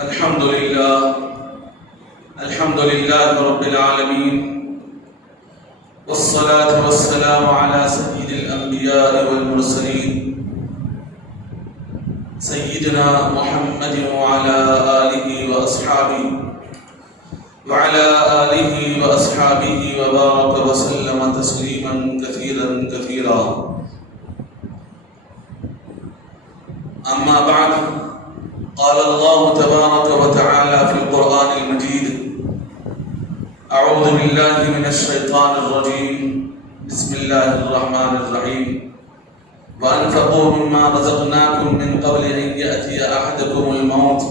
الحمد لله رب العالمين، والصلاة والسلام على سيد الأنبياء والمرسلين سيدنا محمد وعلى آله وأصحابه وبارك وسلم تسليما كثيرا. أما بعد، قال الله تبارك وتعالى في القرآن المجيد: أعوذ بالله من الشيطان الرجيم، بسم الله الرحمن الرحيم. وأنفقوا مما رزقناكم من قبل أن يأتي أحدكم الموت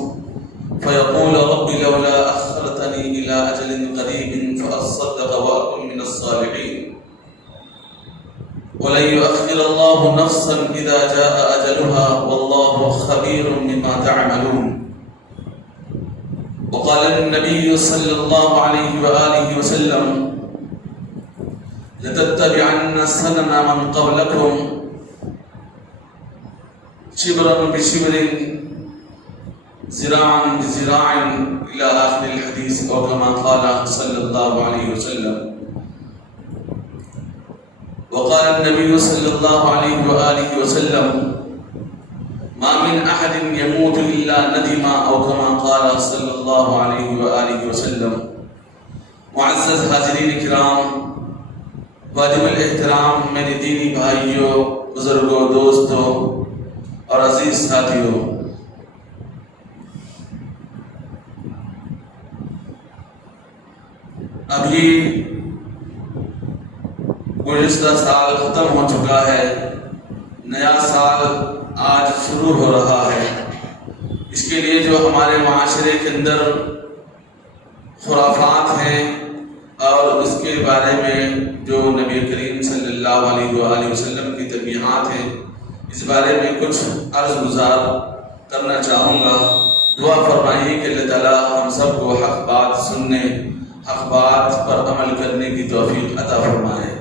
فيقول رب لولا أخرتني إلى أجل قريب فأصدق وأكن من الصالحين ولن يؤخر الله نفسا إذا جاء أجلها والله خبير بما تعملون. وقال النبي صلى الله عليه وآله وسلم: لتتبعن سنن من قبلكم شبرا بشبر ذراعا بذراع إلى آخر الحديث، أو كما قال صلى الله عليه وسلم. وقال النبي صلى الله عليه وآله وسلم: ما من أحد يموت إلا ندم، أو كما قال صلى الله عليه وآله وسلم. معزز حاضرین کرام، واجب الاحترام میرے دینی بھائیوں، بزرگوں، دوستوں اور عزیز ساتھیوں، ابھی گزشتہ سال ختم ہو چکا ہے، نیا سال آج شروع ہو رہا ہے. اس کے لیے جو ہمارے معاشرے کے اندر خرافات ہیں اور اس کے بارے میں جو نبی کریم صلی اللہ علیہ وآلہ وسلم کی تبیہات ہیں، اس بارے میں کچھ عرض گزار کرنا چاہوں گا. دعا فرمائیے کہ اللہ تعالیٰ ہم سب کو حق بات سننے، حق بات پر عمل کرنے کی توفیق عطا فرمائے.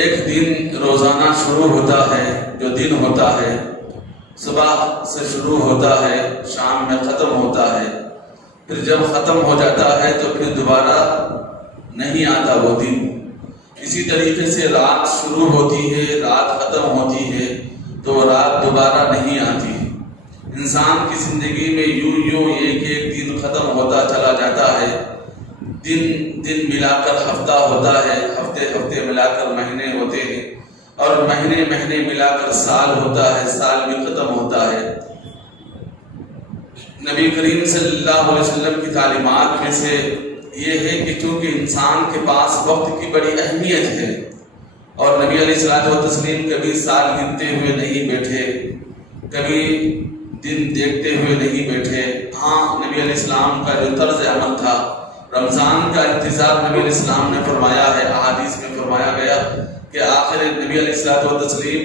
ایک دن روزانہ شروع ہوتا ہے، جو دن ہوتا ہے صبح سے شروع ہوتا ہے، شام میں ختم ہوتا ہے. پھر جب ختم ہو جاتا ہے تو پھر دوبارہ نہیں آتا وہ دن. اسی طریقے سے رات شروع ہوتی ہے، رات ختم ہوتی ہے تو رات دوبارہ نہیں آتی. انسان کی زندگی میں یوں ایک دن ختم ہوتا چلا جاتا ہے. دن ملا کر ہفتہ ہوتا ہے، ہفتے ملا کر مہینے ہوتے ہیں، اور مہینے ملا کر سال ہوتا ہے، سال بھی ختم ہوتا ہے. نبی کریم صلی اللہ علیہ وسلم کی تعلیمات میں سے یہ ہے کہ چونکہ انسان کے پاس وقت کی بڑی اہمیت ہے، اور نبی علیہ الصلوۃ والتسلیم کبھی سال گنتے ہوئے نہیں بیٹھے، کبھی دن دیکھتے ہوئے نہیں بیٹھے. ہاں، نبی علیہ السلام کا جو طرز عمل تھا، رمضان کا انتظار نبی علیہ السلام نے فرمایا ہے، احادیث میں فرمایا گیا کہ آخر نبی علیہ الصلوۃ والتسلیم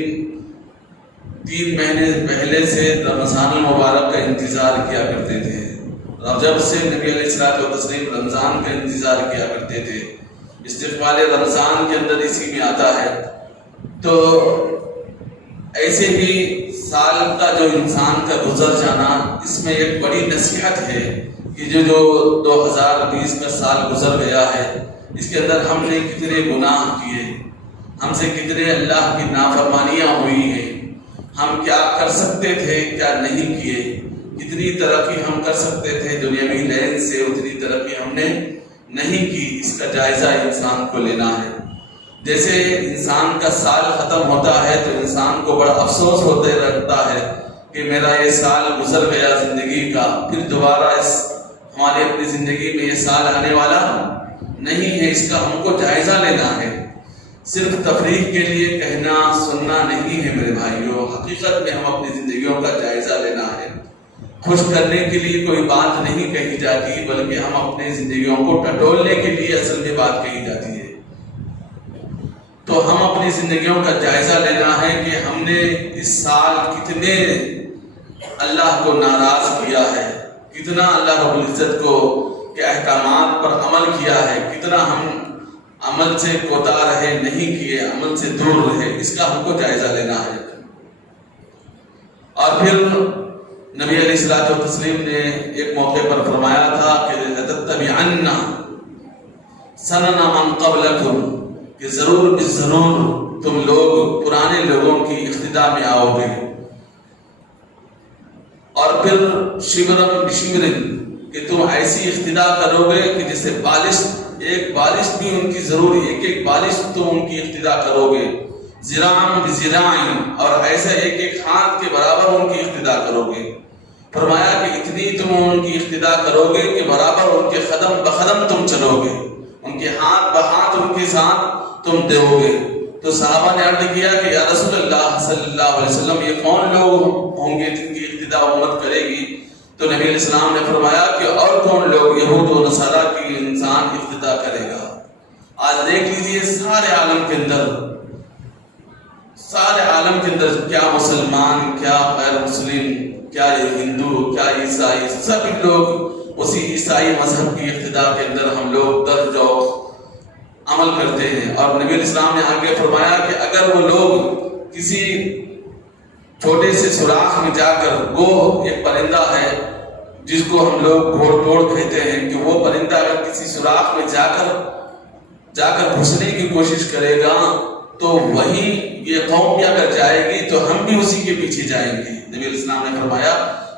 3 مہینے پہلے سے رمضان المبارک کا انتظار کیا کرتے تھے. رجب سے نبی علیہ الصلوۃ والتسلیم رمضان کا انتظار کیا کرتے تھے. استقبال رمضان کے اندر اسی میں آتا ہے. تو ایسے ہی سال کا جو انسان کا گزر جانا، اس میں ایک بڑی نصیحت ہے کہ جو 2020 کا سال گزر گیا ہے، اس کے اندر ہم نے کتنے گناہ کیے، ہم سے کتنے اللہ کی نافرمانیاں ہوئی ہیں، ہم کیا کر سکتے تھے، کیا نہیں کیے، کتنی ترقی ہم کر سکتے تھے دنیاوی لین سے، اتنی ترقی ہم نے نہیں کی. اس کا جائزہ انسان کو لینا ہے. جیسے انسان کا سال ختم ہوتا ہے تو انسان کو بڑا افسوس ہوتے رہتا ہے کہ میرا یہ سال گزر گیا زندگی کا، پھر دوبارہ ہماری اپنی زندگی میں یہ سال آنے والا نہیں ہے. اس کا ہم کو جائزہ لینا ہے. صرف تفریح کے لیے کہنا سننا نہیں ہے میرے بھائیوں، حقیقت میں ہم اپنی زندگیوں کا جائزہ لینا ہے. خوش کرنے کے لیے کوئی بات نہیں کہی جاتی، بلکہ ہم اپنی زندگیوں کو ٹٹولنے کے لیے اصل میں بات کہی جاتی ہے. تو ہم اپنی زندگیوں کا جائزہ لینا ہے کہ ہم نے اس سال کتنے اللہ کو ناراض کیا ہے، کتنا اللہ رب العزت کو کے احکامات پر عمل کیا ہے، کتنا ہم عمل سے کوتا رہے، نہیں کیے، عمل سے دور رہے. اس کا ہم کو جائزہ لینا ہے. اور پھر نبی علیہ الصلوۃ والتسلیم نے ایک موقع پر فرمایا تھا کہ لَتَتَّبِعَنَّ سَنَنَ مَن قَبْلَكُمْ، کہ ضرور تم لوگ پرانے لوگوں کی اقتداء میں آؤ گے. اور پھر شبرًا بشبرٍ، کہ تم ایسی اقتداء کرو گے کہ جسے ایک بالش بھی ان کی ضروری، ایک بالش تم ان کی اقتداء کرو گے. ذراعًا بذراع، اور ایسا ایک ہاتھ کے برابر ان کی اقتداء کرو گے. فرمایا کہ اتنی تم ان کی اقتداء کرو گے کہ برابر ان کے قدم بقدم تم چلو گے، ان کے ہاتھ بہاتھ ان کے ساتھ تم دو گے. تو صحابہ نے عرض کیا کہ یا رسول اللہ صلی اللہ علیہ وسلم، یہ کون لوگ ہوں گے جن کی اقتداء امت کرے گی؟ تو نبی علیہ السلام نے فرمایا کہ اور کون لوگ، یہود و نصارہ کی انسان اقتداء کرے گا. آج دیکھ لیجئے سارے عالم کے اندر کیا مسلمان، کیا غیر مسلم، کیا یہ ہندو، کیا عیسائی، سب لوگ اسی عیسائی مذہب کی اقتداء کے اندر ہم لوگ درج و عمل کرتے ہیں. اور نبی علیہ السلام نے آگے فرمایا کہ اگر وہ لوگ کسی چھوٹے سے سوراخ میں جا کر، وہ ایک پرندہ ہے جس کو ہم لوگ گھوڑ توڑ کہتے ہیں، کہ وہ پرندہ اگر کسی سوراخ میں جا کر گھسنے کی کوشش کرے گا تو وہی یہ قوم بھی اگر جائے گی تو ہم بھی اسی کے پیچھے جائیں گے. نبی علیہ السلام نے فرمایا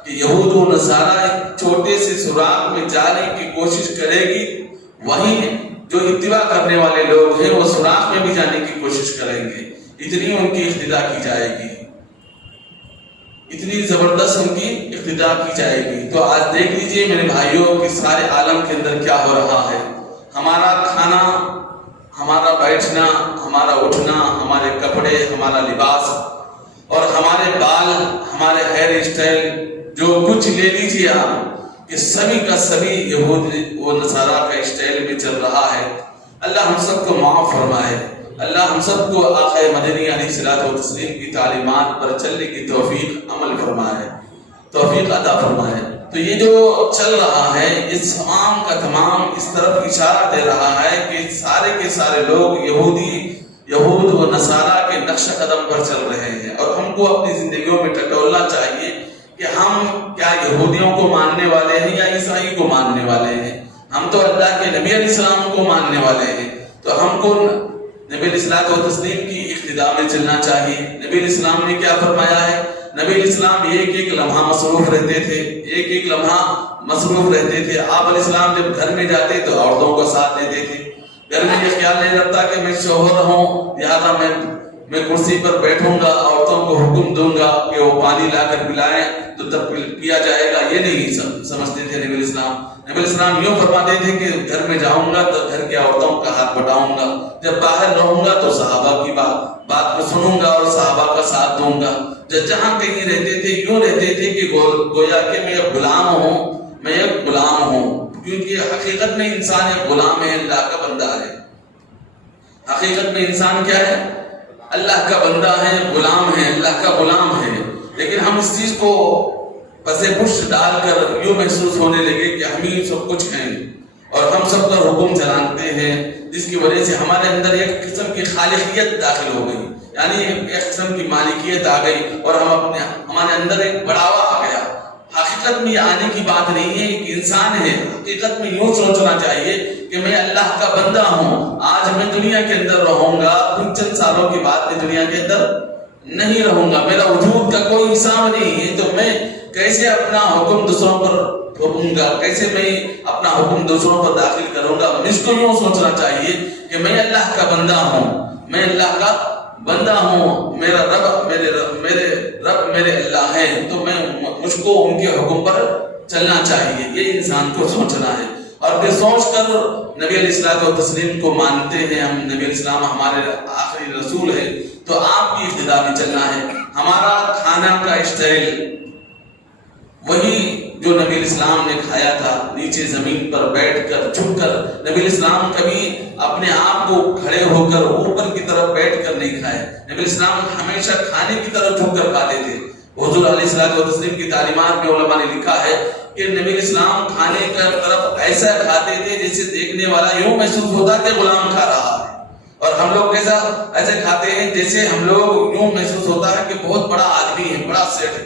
کہ یہود و نصارہ ایک چھوٹے سے سوراخ میں جانے کی کوشش کرے گی، وہی جو اتباع کرنے والے لوگ ہیں وہ سوراخ میں بھی جانے کی کوشش کریں گے. اتنی ان کی اقتداء کی جائے گی، اتنی زبردست ان کی اقتداء کی جائے گی. تو آج دیکھ لیجئے میرے بھائیوں کہ سارے عالم کے اندر کیا ہو رہا ہے. ہمارا کھانا، ہمارا بیٹھنا، ہمارا اٹھنا، ہمارے کپڑے، ہمارا لباس اور ہمارے بال، ہمارے ہیئر اسٹائل، جو کچھ لے لیجیے آپ، کہ سبھی کا سبھی یہود و نصارہ کا اسٹائل میں چل رہا ہے. اللہ ہم سب کو معاف فرمائے. اللہ ہم سب کو آقا مدنی علیہ الصلوۃ والتسلیم کی تعلیمات پر چلنے کی توفیق عمل فرمائے، توفیق عطا فرمائے. تو یہ جو چل رہا ہے، اس تمام کا تمام اس طرف اشارہ دے رہا ہے کہ سارے کے سارے لوگ یہود و نصارہ کے نقش قدم پر چل رہے ہیں. اور ہم کو اپنی زندگیوں میں ٹٹولنا چاہیے کہ ہم کیا یہودیوں کو ماننے والے ہیں یا عیسائی کو ماننے والے ہیں. ہم تو اللہ کے نبی علیہ السلام کو ماننے والے ہیں. تو ہم کو نبی علیہ الصلوۃ والتسلیم کی اقتداء میں چلنا چاہیے. نبی علیہ السلام نے کیا فرمایا ہے؟ نبی علیہ السلام ایک لمحہ مصروف رہتے تھے، ایک لمحہ مصروف رہتے تھے. آپ علیہ السلام جب گھر میں جاتے تو عورتوں کا ساتھ دیتے تھے. گھر میں یہ خیال نہیں رکھتا کہ میں شوہر ہوں لہٰذا میں کرسی پر بیٹھوں گا، عورتوں کو حکم دوں گا کہ وہ پانی لا کر پلائیں تو تب پیا جائے گا. یہ نہیں سمجھتے تھے نبی علیہ السلام. نبی علیہ السلام یوں فرماتے تھے کہ گھر میں جاؤں گا تو گھر کے عورتوں کا ہاتھ بٹاؤں گا، جب باہر رہوں گا تو صحابہ کی بات کو سنوں گا اور صحابہ کا ساتھ دوں گا. جہاں کہیں رہتے تھے یوں رہتے تھے کہ گویا کہ میں ایک غلام ہوں، کیونکہ حقیقت میں انسان ایک غلام ہے، اللہ کا بندہ ہے. حقیقت میں انسان کیا ہے؟ اللہ کا بندہ ہے، غلام ہے، اللہ کا غلام ہے. لیکن ہم اس چیز کو پسے پش ڈال کر یوں محسوس ہونے لگے کہ ہم ہی سب کچھ ہیں اور ہم سب کا حکم چلانتے ہیں، جس کی وجہ سے ہمارے اندر ایک قسم کی خالقیت داخل ہو گئی، یعنی ایک قسم کی مالکیت آ گئی اور ہمارے اندر ایک بڑھاوا آ گیا. حقیقت میں یہ آنے کی بات نہیں ہے، ایک انسان ہے. حقیقت میں یوں سوچنا چاہیے کہ میں اللہ کا بندہ ہوں. آج میں دنیا کے اندر رہوں گا، کچھ چند سالوں کے بعد میں دنیا کے اندر نہیں رہوں گا، میرا وجود کا کوئی حساب نہیں ہے. تو میں کیسے اپنا حکم دوسروں پر تھوپوں گا، کیسے میں اپنا حکم دوسروں پر داخل کروں گا؟ مجھ کو یوں سوچنا چاہیے کہ میں اللہ کا بندہ ہوں، میں اللہ کا بندہ ہوں، میرا رب میرے اللہ ہے، تو مجھ کو ان کے حکم پر چلنا چاہیے. یہ انسان کو سوچنا ہے. اور پھر سوچ کر نبی علیہ الصلوۃ والتسلیم کو مانتے ہیں ہم. نبی علیہ السلام ہمارے آخری رسول ہے، تو آپ کی اقتداء میں چلنا ہے. ہمارا کھانا کا اسٹائل وہی جو نبی علیہ السلام نے کھایا تھا، نیچے زمین پر بیٹھ کر جھک کر. نبی علیہ السلام کبھی اپنے آپ کو کھڑے ہو کر اوپر کی طرف بیٹھ کر نہیں کھائے. نبی علیہ السلام ہمیشہ کھانے کی طرف جھک کر کھاتے تھے. حضور علیہ الصلوۃ والتسلیم کی تعلیمات میں علماء نے لکھا ہے کہ نبی علیہ السلام کھانے کی طرف ایسا کھاتے تھے جیسے دیکھنے والا یوں محسوس ہوتا کہ غلام کھا رہا ہے. اور ہم لوگ ایسے کھاتے ہیں جیسے ہم لوگ یوں محسوس ہوتا ہے کہ بہت بڑا آدمی ہے، بڑا سیٹ ہے.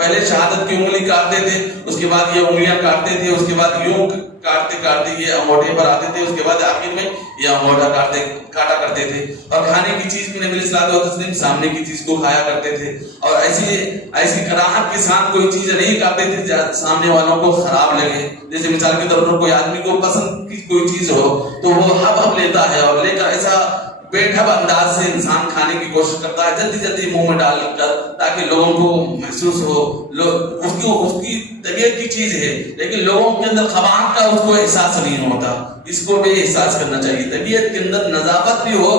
پہلے شہادت کی انگلی کاٹتے تھے، اس کے بعد یہ انگلیاں کاٹتے تھے، اس کے بعد یوں کاٹتے کاٹتے یہ انگوٹھے پر آتے تھے، اس کے بعد آخر میں یہ انگوٹھا کاٹا کرتے تھے. اور کھانے کی چیز بھی نبی علیہ الصلوۃ والتسلیم سامنے کی چیز کو کھایا کرتے تھے، اور ایسی کراہت کے ساتھ کوئی چیز نہیں کھاتے تھے سامنے والوں کو خراب لگے. جیسے مثال کے طور پر کوئی آدمی کو پسند کی کوئی چیز ہو تو وہ ہب لیتا ہے، اور لے کر ایسا بے ڈھب انداز سے انسان کھانے کی کوشش کرتا ہے، جلدی جلدی منہ میں ڈال کر، تاکہ لوگوں کو محسوس ہو اس کی طبیعت کی چیز ہے، لیکن لوگوں کے اندر قباحت کا اس کو احساس نہیں ہوتا. اس کو بھی احساس کرنا چاہیے. طبیعت کے اندر نظافت بھی ہو،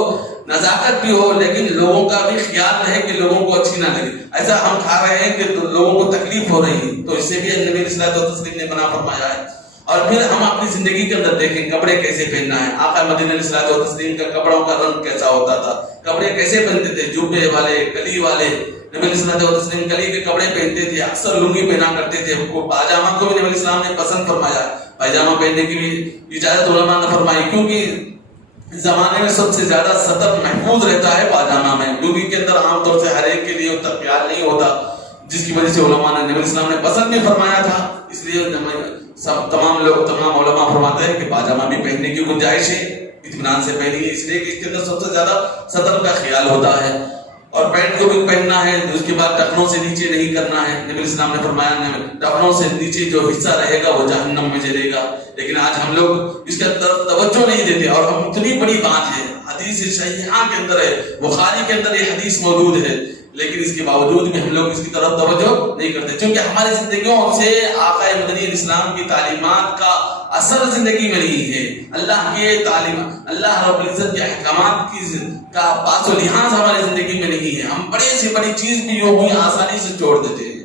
نزاکت بھی ہو، لیکن لوگوں کا بھی خیال رہے کہ لوگوں کو اچھی نہ لگے. ایسا ہم کھا رہے ہیں کہ لوگوں کو تکلیف ہو رہی ہے، تو اس سے بھی نبی علیہ الصلوۃ والتسلیم نے منع فرمایا ہے. اور پھر ہم اپنی زندگی کے اندر دیکھیں کپڑے کیسے پہننا ہے. آقا مدینہ علیہ الصلوۃ والتسلیم کا کپڑوں کا رنگ کیسا ہوتا تھا، کپڑے کیسے پہنتے تھے، جبے والے، کلی والے. نبی علیہ الصلوۃ والتسلیم کلی کے کپڑے پہنتے تھے، اکثر لنگی پہنا کرتے تھے. پاجامہ کو بھی نبی علیہ السلام نے پسند فرمایا، پاجامہ پہننے کی بھی اجازت علماء نے فرمائی، کیونکہ زمانے میں سب سے زیادہ ستر محفوظ رہتا ہے پاجامہ میں. لنگی کے اندر عام طور سے ہر ایک کے لیے اتنا پیار نہیں ہوتا، جس کی وجہ سے علماء نے نبی علیہ السلام نے پسند بھی فرمایا تھا. اس لیے تمام علماء فرماتے ہیں کہ پاجامہ بھی پہننے کی گنجائش ہے، اطمینان سے پہنیے، اس لیے کہ اس کے اندر سب سے زیادہ سطر کا خیال ہوتا ہے. اور پینٹ کو بھی پہننا ہے، اس کے بعد ٹخنوں سے نیچے نہیں کرنا ہے. نبی علیہ السلام نے فرمایا ٹخنوں سے نیچے جو حصہ رہے گا وہ جہنم میں جلے گا. لیکن آج ہم لوگ اس کا طرف توجہ نہیں دیتے، اور ہم اتنی بڑی بات ہے، حدیث صحیحہ کے اندر ہے، بخاری کے اندر یہ حدیث موجود ہے، لیکن اس کے باوجود بھی ہم لوگ اس کی طرف توجہ نہیں کرتے، کیونکہ ہماری زندگیوں سے آقا مدنی علیہ السلام کی تعلیمات کا اثر زندگی میں نہیں ہے. اللہ کے اللہ رب العزت کے احکامات کا پاس و لحاظ ہماری زندگی میں نہیں ہے. ہم بڑے سے بڑی چیز بھی یوں ہی آسانی سے چھوڑ دیتے ہیں،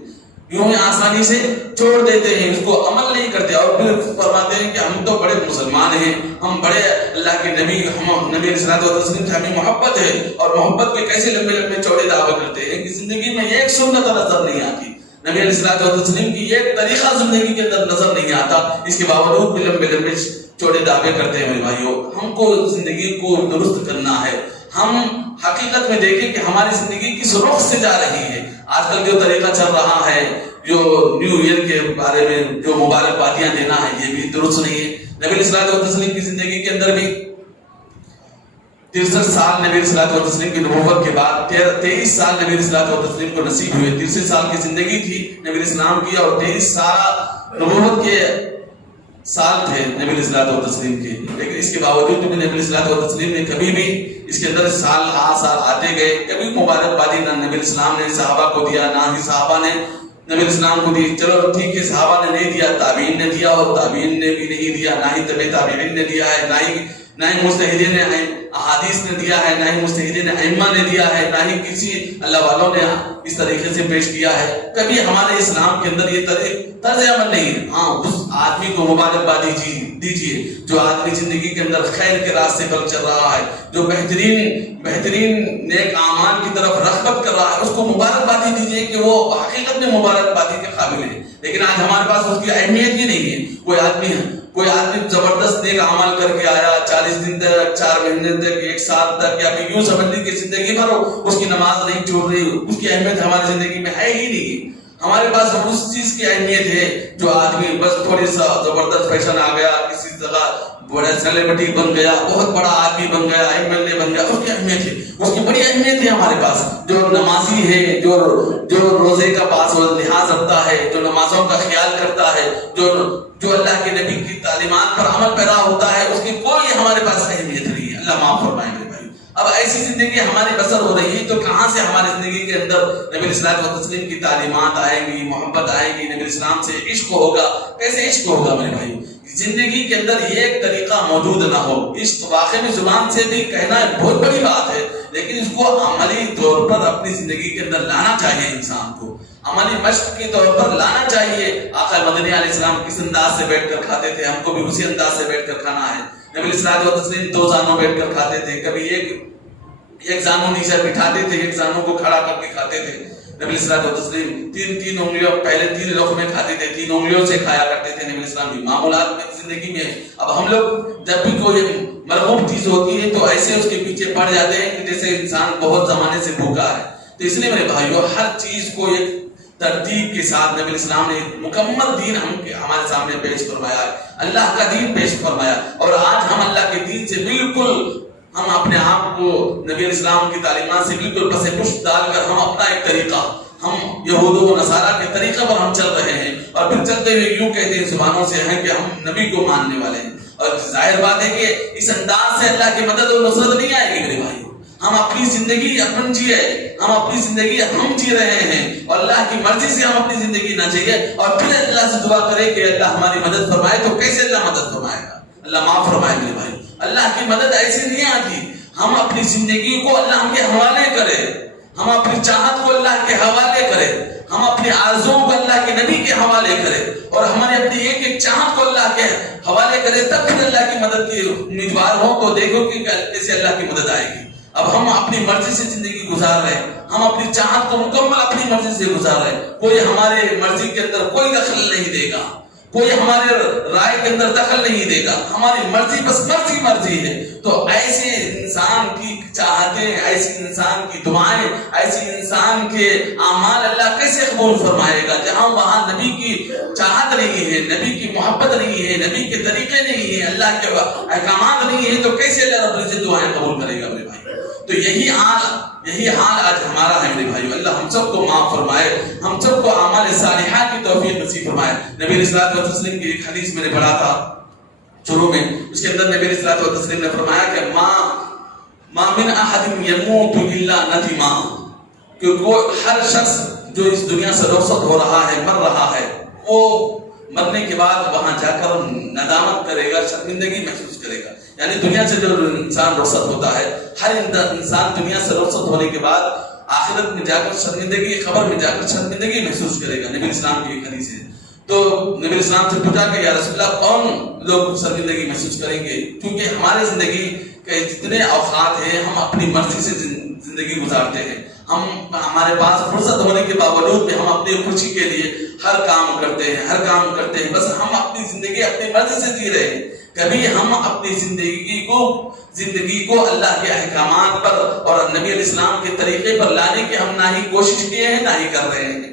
یوں ہی آسانی سے چھوڑ دیتے ہیں، اس کو عمل نہیں کرتے. اور پھر فرماتے ہیں کہ ہم تو بڑے مسلمان ہیں، ہم بڑے اللہ کے نبی علیہ الصلوۃ والتسلیم سے ہمیں محبت ہے، اور محبت کے کیسے لمبے لمبے چوڑے دعوے کرتے ہیں کہ زندگی میں ایک سنت نظر نہیں آتی، نبی علیہ الصلوۃ والتسلیم کی ایک طریقہ زندگی کے اندر نظر نہیں آتا. اس کے باوجود بھی لمبے لمبے چوڑے دعوے کرتے ہیں. میرے بھائیوں، ہم کو زندگی کو درست کرنا ہے. ہم حقیقت میں دیکھیں کہ ہماری زندگی کس رخ سے جا رہی ہے. آج کل جو طریقہ چل رہا ہے، جو نیو ایئر کے بارے میں جو مبارکبادیاں دینا ہے، یہ بھی درست نہیں ہے. نبی علیہ الصلوۃ والتسلیم کی زندگی کے اندر بھی 63 سال نبی علیہ الصلوۃ والتسلیم کی نبوت کے بعد 23 سال نبی علیہ الصلوۃ والتسلیم کو نصیب ہوئے. 63 سال کی زندگی تھی نبی علیہ السلام کی، اور 23 سال نبوت کے سال تھے نبی علیہ الصلوۃ والتسلیم کے. لیکن اس کے باوجود بھی نبی علیہ الصلوۃ والتسلیم نے کبھی بھی اس کے اندر سال آتے گئے، کبھی مبارکبادی نہ نبی علیہ السلام نے صحابہ کو دیا، نہ ہی صحابہ نے نبی علیہ السلام کو دی. چلو ٹھیک ہے، صحابہ نے نہیں دیا، تابعین نے دیا، اور تابعین نے بھی نہیں دیا، نہ ہی تبع تابعین نے دیا ہے، نہ ہی مجتہدین احادیث نے دیا ہے، نہ ہی مجتہدین ائمہ نے دیا ہے، نہ ہی کسی اللہ والوں نے اس طریقے سے پیش کیا ہے. کبھی ہمارے اسلام کے اندر یہ طرز عمل نہیں ہے. ہاں، اس آدمی کو مبارکبادی دیجیے جو آدمی زندگی کے اندر خیر کے راستے پر چل رہا ہے، جو بہترین نیک اعمال کی طرف رغبت کر رہا ہے، اس کو مبارکبادی دیجیے کہ وہ حقیقت میں مبارکبادی کے قابل ہے. لیکن آج ہمارے پاس اس کی اہمیت ہی نہیں ہے. کوئی آدمی زبردست نیک عمل کر کے آیا، 40 دن تک، 4 مہینے تک، 1 سال تک، یا پھر یوں سمجھ لی کہ زندگی بھر اس کی نماز نہیں چھوڑ رہی، اس کی اہمیت ہماری زندگی میں ہے ہی نہیں. ہمارے پاس اس چیز کی اہمیت ہے جو آدمی بس تھوڑی سا زبردست فیشن آ گیا، کسی جگہ بڑا سیلیبریٹی بن گیا، بہت بڑا آدمی بن گیا، MLA بن گیا، اس کی اہمیت ہے، اس کی بڑی اہمیت ہے ہمارے پاس. جو نمازی ہے، جو روزے کا پاس لحاظ رکھتا ہے، جو نمازوں کا خیال کرتا ہے، جو اللہ کے نبی کی تعلیمات پر عمل پیرا ہوتا ہے، اس کی کوئی ہمارے پاس اہمیت نہیں ہے. اللہ معاف فرمائے میرے بھائی. اب ایسی زندگی ہماری بسر ہو رہی ہے تو کہاں سے ہماری زندگی کے اندر نبی علیہ الصلوۃ والتسلیم کی تعلیمات آئیں گی، محبت آئے گی، نبی اسلام سے عشق ہوگا؟ کیسے عشق ہوگا میرے بھائی؟ زندگی کے اندر یہ ایک طریقہ موجود نہ ہو. عشق واقعی میں زبان سے بھی کہنا بہت بڑی بات ہے، لیکن اس کو عملی طور پر اپنی زندگی کے اندر لانا چاہیے. انسان کو عملی مشق کے طور پر لانا چاہیے. آقا مدنی علیہ السلام کس انداز سے بیٹھ کر کھاتے تھے، ہم کو بھی اسی انداز سے بیٹھ کر کھانا ہے. نبی علیہ الصلوۃ والتسلیم 2 زانوں بیٹھ کر کھاتے تھے، کبھی ایک زانوں نیچے بٹھاتے تھے، ایک زانوں کو کھڑا کر کے کھاتے تھے. نبی علیہ الصلوۃ والتسلیم 3 انگلیوں، پہلے 3 لقمے کھاتے تھے، 3 انگلیوں سے کھایا کرتے تھے. نبی علیہ السلام کی معمولات میں زندگی میں اب ہم لوگ جب بھی کوئی مرغوب چیز ہوتی ہے تو ایسے اس کے پیچھے پڑ جاتے ہیں کہ جیسے انسان بہت زمانے سے بھوکا ہے. تو اس لیے میرے بھائیوں، ہر چیز کو ترتیب کے ساتھ نبی اسلام نے مکمل دین ہمارے سامنے پیش فرمایا ہے، اللہ کا دین پیش فرمایا، اور آج ہم اللہ کے دین سے بالکل ہم اپنے آپ کو نبی اسلام کی تعلیمات سے بالکل پس پشت ڈال کر ہم اپنا ایک طریقہ، ہم یہود و نصارہ کے طریقہ پر ہم چل رہے ہیں، اور پھر چلتے ہوئے یوں کہتے ہیں زبانوں سے ہیں کہ ہم نبی کو ماننے والے ہیں، اور ظاہر بات ہے کہ اس انداز سے اللہ کی مدد اور نصرت نہیں آئے گی میرے بھائی۔ ہم اپنی زندگی اپن جیے، ہم اپنی زندگی ہم جی رہے ہیں، اور اللہ کی مرضی سے ہم اپنی زندگی نہ جیے، اور پھر اللہ سے دعا کرے کہ اللہ ہماری مدد فرمائے، تو کیسے اللہ مدد فرمائے گا؟ اللہ معاف فرمائے میرے بھائی۔ اللہ کی مدد ایسے نہیں آتی، ہم اپنی زندگی کو اللہ کے حوالے کرے، ہم اپنی چاہت کو اللہ کے حوالے کرے، ہم اپنی آرزوؤں کو اللہ کے نبی کے حوالے کرے، اور ہماری اپنی ایک ایک چاہت کو اللہ کے حوالے کرے، تب پھر اللہ کی مدد کے امیدوار ہوں تو دیکھو کہ کیسے اللہ کی مدد آئے گی۔ اب ہم اپنی مرضی سے زندگی گزار رہے ہیں، ہم اپنی چاہت کو مکمل اپنی مرضی سے گزار رہے ہیں، کوئی ہمارے مرضی کے اندر کوئی دخل نہیں دے گا، کوئی ہمارے رائے کے اندر دخل نہیں دے گا، ہماری مرضی بس مرضی ہے۔ تو ایسے انسان کی چاہتیں، ایسی انسان کی دعائیں، ایسی انسان کے اعمال اللہ کیسے قبول فرمائے گا جہاں وہاں نبی کی چاہت نہیں ہے، نبی کی محبت نہیں ہے، نبی کے طریقے نہیں ہیں، اللہ کے احکامات نہیں ہیں، تو کیسے اللہ رب العزت دعائیں قبول کرے گا میرے بھائی؟ تو یہی حال آج ہمارا ہے میرے بھائیو۔ اللہ ہم سب کو معاف فرمائے، ہم سب کو اعمال صالحہ کی توفیق نصیب فرمائے۔ نبی علیہ الصلوۃ والتسلیم کی ایک حدیث میں نے پڑھا تھا شروع میں، اس کے اندر نبی علیہ الصلوۃ والتسلیم نے فرمایا کہ ما من احد يموت الا ندما، کہ وہ ہر شخص جو اس دنیا سے رخصت ہو رہا ہے، مر رہا ہے، وہ مرنے کے بعد وہاں جا کر ندامت کرے گا، شرمندگی محسوس کرے گا۔ یعنی دنیا سے جو انسان رخصت ہوتا ہے، ہر انسان دنیا سے رخصت ہونے کے بعد آخرت میں جا کر شرمندگی، قبر میں جا کر شرمندگی محسوس کرے گا۔ نبی اسلام کی ایک حدیث ہے۔ تو نبی اسلام سے پوچھا کہ یا رسول اللہ کون لوگ شرمندگی محسوس کریں گے؟ کیونکہ ہماری زندگی کے جتنے اوقات ہیں ہم اپنی مرضی سے زندگی گزارتے ہیں، ہمارے پاس فرصت ہونے کے باوجود بھی ہم اپنی خوشی کے لیے ہر کام کرتے ہیں، بس ہم اپنی زندگی اپنی مرضی سے جی رہے ہیں۔ کبھی ہم اپنی زندگی کو اللہ کے احکامات پر اور نبی علیہ السلام کے طریقے پر لانے کی ہم نہ ہی کوشش کیے ہیں، نہ ہی کر رہے ہیں۔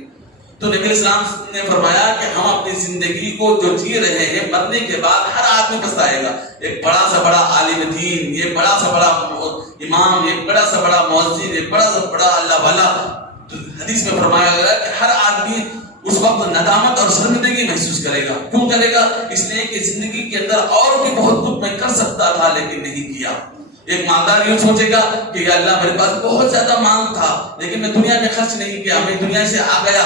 تو نبی علیہ السلام نے فرمایا کہ ہم اپنی زندگی کو جو جی رہے ہیں، مرنے کے بعد ہر آدمی پچھتائے گا۔ ایک بڑا سا بڑا عالم دین، یہ بڑا سا بڑا امام، ایک بڑا سا بڑا مؤذن، ایک بڑا سا بڑا اللہ والا، حدیث میں فرمایا گیا کہ ہر آدمی اس وقت ندامت اور شرمندگی محسوس کرے گا۔ کیوں کرے گا؟ اس لیے کہ زندگی کے اندر اور بھی بہت کچھ میں کر سکتا تھا لیکن نہیں کیا۔ ایک مالدار یوں سوچے گا کہ یا اللہ میرے پاس بہت زیادہ مال تھا لیکن میں دنیا میں خرچ نہیں کیا، میں دنیا سے آ گیا۔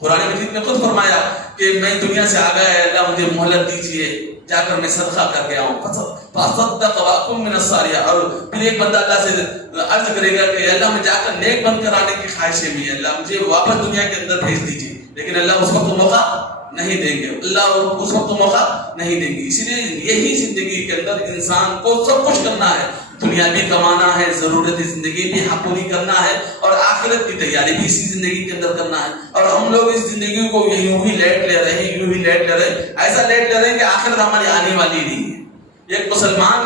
قرآن مجید میں خود فرمایا کہ میں دنیا سے آ گیا، اللہ مجھے مہلت دیجیے، جا کر میں صدقہ کر کے آؤں۔ فَصَدَّقَ وَأَكُن مِّنَ الصَّالِحِينَ، اور پھر ایک بندہ اللہ سے عرض کرے گا کہ اللہ میں جا کر نیک بن کر آنے کی خواہشیں بھی ہے، اللہ مجھے واپس دنیا کے اندر بھیج دیجیے، لیکن اللہ اس وقت موقع نہیں دیں گے، اللہ اس وقت موقع نہیں دیں گے۔ اسی لیے یہی زندگی کے اندر انسان کو سب کچھ کرنا ہے، دنیا بھی کمانا ہے، ضرورت زندگی بھی پوری کرنا ہے، اور آخرت کی تیاری بھی اسی زندگی کے اندر کرنا ہے۔ اور ہم لوگ اس زندگی کو یوں ہی لیٹ لے رہے ہیں، ایسا لیٹ لے رہے ہیں کہ آخرت ہماری آنے والی نہیں ہے۔ ایک مسلمان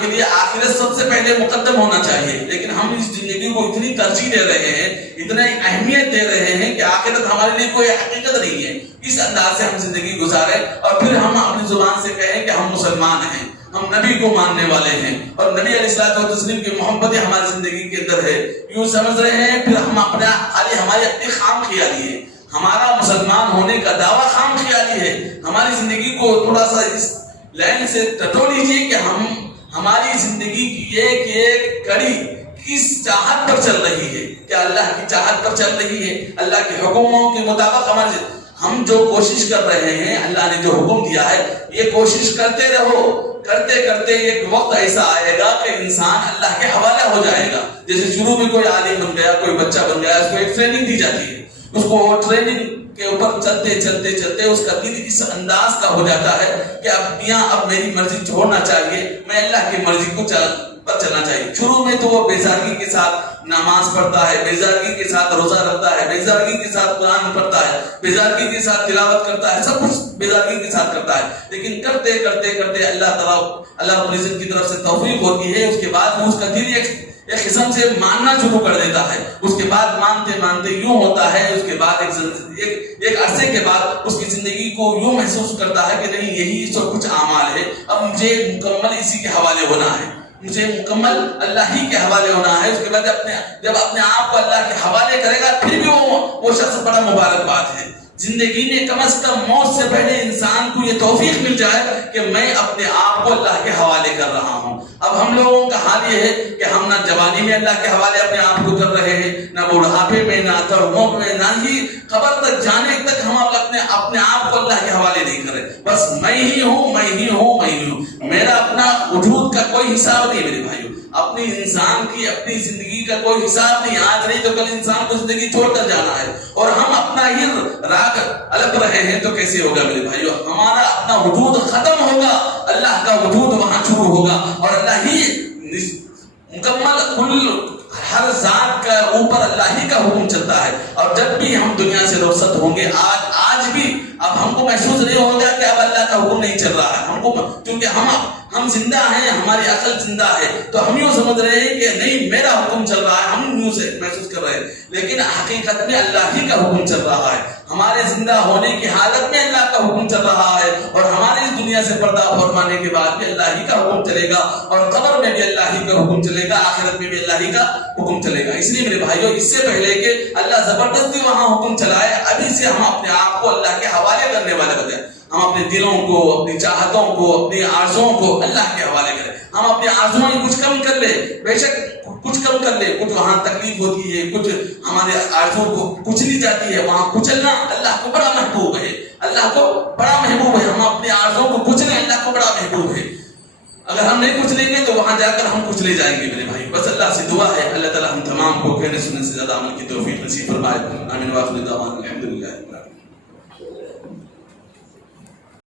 کے لیے آخرت سب سے پہلے مقدم ہونا چاہیے، لیکن ہم اس زندگی کو اتنی ترجیح دے رہے ہیں، اتنا اہمیت دے رہے ہیں کہ آخرت ہمارے لیے کوئی حقیقت نہیں ہے۔ اس انداز سے ہم زندگی گزارے اور پھر ہم اپنی زبان سے کہیں کہ ہم مسلمان ہیں، ہم نبی کو ماننے والے ہیں اور نبی علیہ الصلوۃ والتسلیم کی محبت ہماری زندگی کے اندر ہے، یوں سمجھ رہے ہیں۔ پھر ہم ہماری اپنی خام خیالی ہے، ہمارا مسلمان ہونے کا دعویٰ خام خیالی ہے۔ ہماری زندگی کو تھوڑا سا اس لائن سے ٹٹو لیجیے کہ ہماری زندگی کی ایک ایک کڑی کس چاہت پر چل رہی ہے، کیا اللہ کی چاہت پر چل رہی ہے، اللہ کے حکموں کے مطابق ہم جو کوشش کر رہے ہیں، اللہ نے جو حکم دیا ہے یہ کوشش کرتے رہو، کرتے کرتے ایک وقت ایسا آئے گا کہ انسان اللہ کے حوالے ہو جائے گا۔ جیسے شروع میں کوئی عالم بن گیا، کوئی بچہ بن گیا، اس کو ایک ٹریننگ دی جاتی ہے، اس کو ٹریننگ کے اوپر چلتے چلتے اس کا دل اس انداز کا ہو جاتا ہے کہ اب میری مرضی چھوڑنا چاہیے، میں اللہ کی مرضی کو پر چلنا چاہیے۔ شروع میں تو وہ بیزارگی کے ساتھ نماز پڑھتا ہے، بیزارگی کے ساتھ روزہ رکھتا ہے، بیزارگی کے ساتھ قرآن پڑھتا ہے، بیزارگی کے ساتھ تلاوت کرتا ہے، سب کچھ بیزارگی کے ساتھ کرتا ہے، لیکن کرتے کرتے اللہ تعالیٰ اللہ رب العزت کی طرف سے توفیق ہوتی ہے، اس کے بعد اس کا دل ایک قسم سے ماننا شروع کر دیتا ہے. اس کے بعد مانتے مانتے یوں ہوتا ہے, اس کے بعد ایک عرصے کے بعد اس کی زندگی کو یوں محسوس کرتا ہے کہ نہیں یہی سب کچھ اعمال ہے, اب مجھے مکمل اسی کے حوالے ہونا ہے, مجھے مکمل اللہ ہی کے حوالے ہونا ہے. اس کے بعد جب اپنے آپ کو اللہ کے حوالے کرے گا پھر بھی وہ شخص بڑا مبارکباد ہے. زندگی میں کم از کم موت سے پہلے انسان کو یہ توفیق مل جائے کہ میں اپنے آپ کو اللہ کے حوالے کر رہا ہوں. اب ہم لوگوں کا حال یہ ہے کہ ہم نہ جوانی میں اللہ کے حوالے اپنے آپ کو کر رہے ہیں, نہ بڑھاپے میں, نہ ترموک میں, نہ ہی قبر تک جانے تک ہم اپنے آپ کو اللہ کے حوالے نہیں کر رہے. بس میں ہی ہوں, میں ہی ہوں, میں ہی ہوں. میرا اپنا وجود کا کوئی حساب نہیں میرے بھائیوں. اپنی انسان کی اپنی زندگی کا کوئی حساب نہیں. آج نہیں تو کل انسان کو زندگی چھوڑ کر جانا ہے, اور ہم اپنا ہی راگ الگ رہے ہیں تو کیسے ہوگا میرے بھائیوں. ہمارا اپنا وجود ختم ہوگا, اللہ کا وجود وہاں شروع ہوگا, اور اللہ ہی مکمل کل ہر ذات کا اوپر اللہ ہی کا حکم چلتا ہے. اور جب بھی ہم دنیا سے رخصت ہوں گے, آج بھی اب ہم کو محسوس نہیں ہوگا کہ اب اللہ کا حکم نہیں چل رہا ہے. ہم کو کیونکہ ہم زندہ ہیں, ہماری عقل زندہ ہے, تو ہم یوں سمجھ رہے ہیں کہ نہیں میرا حکم چل رہا ہے, ہم یوں سے محسوس کر رہے ہیں. لیکن حقیقت میں اللہ ہی کا حکم چل رہا ہے. ہمارے زندہ ہونے کی حالت میں اللہ کا حکم چل رہا ہے, اور ہمارے اس دنیا سے پردہ فرمانے کے بعد بھی اللہ ہی کا حکم چلے گا, اور قبر میں بھی اللہ ہی کا حکم چلے گا, آخرت میں بھی اللہ ہی کا حکم چلے گا. اس لیے میرے بھائیوں, اس سے پہلے کہ اللہ زبردستی وہاں حکم چلائے, ابھی سے ہم اپنے آپ کو اللہ کے حوالے کرنے والے بن جائیں. ہم اپنے دلوں کو, اپنی چاہتوں کو, اپنی آرزوؤں کو اللہ کے حوالے کریں. ہم اپنی آرزوئیں کچھ کم کر لیں, بے شک کچھ کم کر لیں, کچھ وہاں تکلیف ہوتی ہے, کچھ ہمارے آرزوؤں کو کچلی جاتی ہے, وہاں کچلنا اللہ کو بڑا محبوب ہے, اللہ کو بڑا محبوب ہے. ہم اپنے آرزوؤں کو کچلیں, اللہ کو بڑا محبوب ہے. اگر ہم نہیں کچلیں گے تو وہاں جا کر ہم کچلے جائیں گے میرے بھائی. بس اللہ سے دعا ہے, اللہ تعالیٰ ہم تمام کو کہنے سننے سے زیادہ عمل کی توفیق نصیب فرمائے. آمین. واخر دعوانا الحمدللہ.